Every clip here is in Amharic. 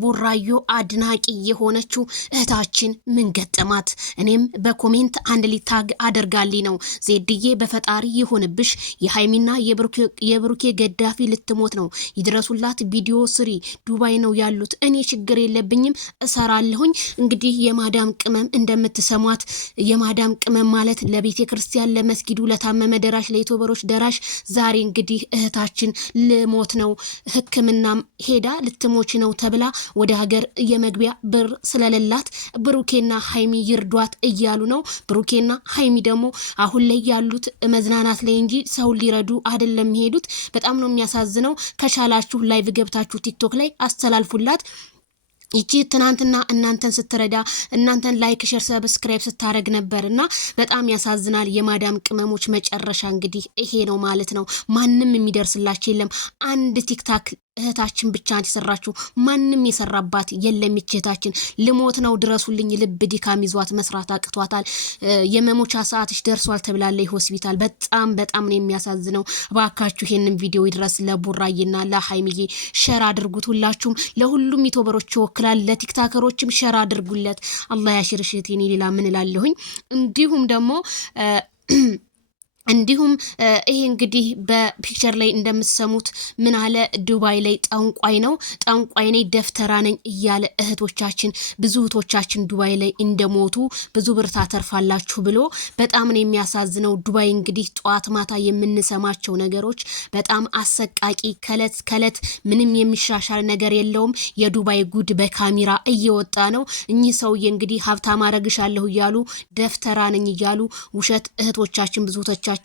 ቡራዮ አድናቂ የሆነችው እህታችን ምን ገጠማት? እኔም በኮሜንት አንድ ሊታግ አደርጋልኝ ነው። ዜድዬ በፈጣሪ ይሁንብሽ፣ የሃይሚና የብሩኬ ገዳፊ ልትሞት ነው። ይድረሱላት፣ ቪዲዮ ስሪ። ዱባይ ነው ያሉት። እኔ ችግር የለብኝም እሰራለሁኝ። እንግዲህ የማዳም ቅመም እንደምትሰሟት፣ የማዳም ቅመም ማለት ለቤተ ክርስቲያን፣ ለመስጊዱ፣ ለታመመ ደራሽ፣ ለዩቲዩበሮች ደራሽ። ዛሬ እንግዲህ እህታችን ልሞት ነው፣ ሕክምናም ሄዳ ልትሞች ነው ተብላ ወደ ሀገር የመግቢያ ብር ስለሌላት ብሩኬና ሃይሚ ይርዷት እያሉ ነው። ብሩኬና ሃይሚ ደግሞ አሁን ላይ ያሉት መዝናናት ላይ እንጂ ሰው ሊረዱ አይደለም የሚሄዱት። በጣም ነው የሚያሳዝነው። ከቻላችሁ ላይቭ ገብታችሁ ቲክቶክ ላይ አስተላልፉላት። ይቺ ትናንትና እናንተን ስትረዳ እናንተን ላይክ ሼር ሰብስክራይብ ስታረግ ነበርና በጣም ያሳዝናል። የማዳም ቅመሞች መጨረሻ እንግዲህ ይሄ ነው ማለት ነው። ማንም የሚደርስላችሁ የለም። አንድ ቲክታክ እህታችን ብቻ የሰራችሁ ማንም የሰራባት የለም። እህታችን ልሞት ነው ድረሱልኝ፣ ልብ ድካም ይዟት መስራት አቅቷታል፣ የመሞቻ ሰዓትሽ ደርሷል ተብላለች ሆስፒታል። በጣም ነው የሚያሳዝነው። እባካችሁ ይሄንን ቪዲዮ ይድረስ ለቡራዬና ለሃይሚዬ ሼር አድርጉት። ሁላችሁም ለሁሉም ዩቲዩበሮች ይወክላል፣ ለቲክታከሮችም ሼር አድርጉለት። አላህ ያሽርሽ እህቴ። ሌላ ምን እላለሁኝ? እንዲሁም ይሄ እንግዲህ በፒክቸር ላይ እንደምትሰሙት ምን አለ፣ ዱባይ ላይ ጠንቋይ ነው፣ ጠንቋይ ነኝ፣ ደፍተራ ነኝ እያለ እህቶቻችን፣ ብዙ እህቶቻችን ዱባይ ላይ እንደሞቱ ብዙ ብር ታተርፋላችሁ ብሎ በጣም ነው የሚያሳዝነው። ዱባይ እንግዲህ ጠዋት ማታ የምንሰማቸው ነገሮች በጣም አሰቃቂ፣ ከለት ምንም የሚሻሻል ነገር የለውም። የዱባይ ጉድ በካሜራ እየወጣ ነው። እኚህ ሰውዬ እንግዲህ ሀብታም አረግሻለሁ እያሉ ደፍተራ ነኝ እያሉ ውሸት እህቶቻችን ብዙ እህቶቻችን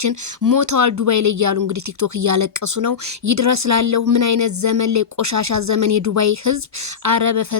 ሞተዋል ዱባይ ላይ እያሉ እንግዲህ ቲክቶክ እያለቀሱ ነው። ይድረስ ላለሁ ምን አይነት ዘመን ላይ ቆሻሻ ዘመን የዱባይ ህዝብ። አረ በፈጣሪ